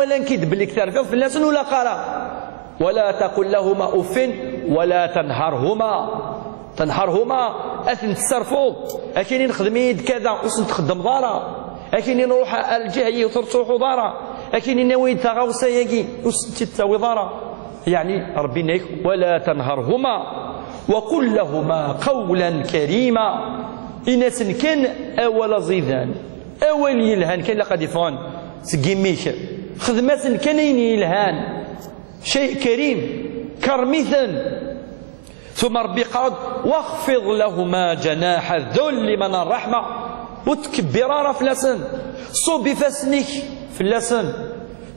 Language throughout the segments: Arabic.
ولا نكذب لك ترفض في اللسان ولا قرا. ولا تقل لهما اف ولا تنهرهما اثن تصرفوا اكيني نخدم يد كذا وسن تخدم دارا اكيني نروح الجهه وترتوحوا دارا اكيني ناوي تغاوسا ياكي وسن تساوي دارا. يعني ربي نيك ولا تنهرهما وقل لهما قولا كريما. إناس كان أول زيدان أول يلهان كان لقد يفون سقيميك خدمات كان يلهان شيء كريم كرميثا. ثم ربي قال واخفض لهما جناح الذل من الرحمة وتكبرا في اللسان صوبي فاسنيك في اللسان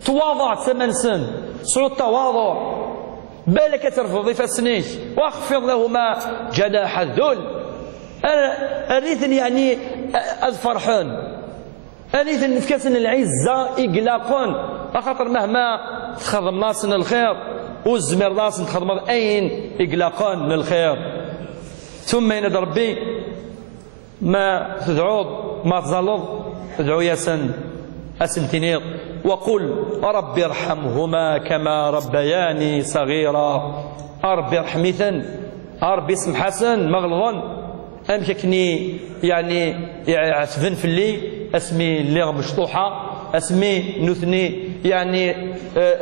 تواضع ثمن سن صعود التواضع بالك ترفضي فاسنيك واخفض لهما جناح الذل. أريثن يعني الفرحان أريثن نفكاسن العزة إقلاقون خاطر مهما تخدم ناسن الخير والزمير ناسن تخدم أين إقلاقون للخير. ثم ينادي ربي ما تدعوض ما تزلط تدعو ياسن أسنتينيض وقل ربي ارحمهما كما ربياني صغيرا. ربي رحميثا ربي اسم حسن مغلظا أم كني يعني عتفن في اللي اسمي اللي مشطوحة اسمي نثني يعني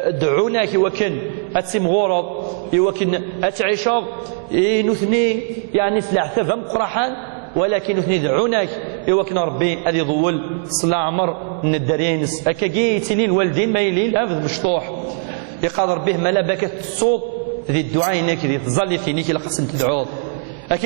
دعونا كيوكن اتسم غورض يوكن اتعيشض نثني يعني سلع ثفهم قرحان ولكن نثني دعوناك يوكن ربي هذه ضول صلى عمر من الدرينس اكاكي تيلين الوالدين ما يلين افذ مشطوح يقدر به ما لا بكت الصوت ذي الدعاء هناك ذي تظل فينيك لقسم تدعوض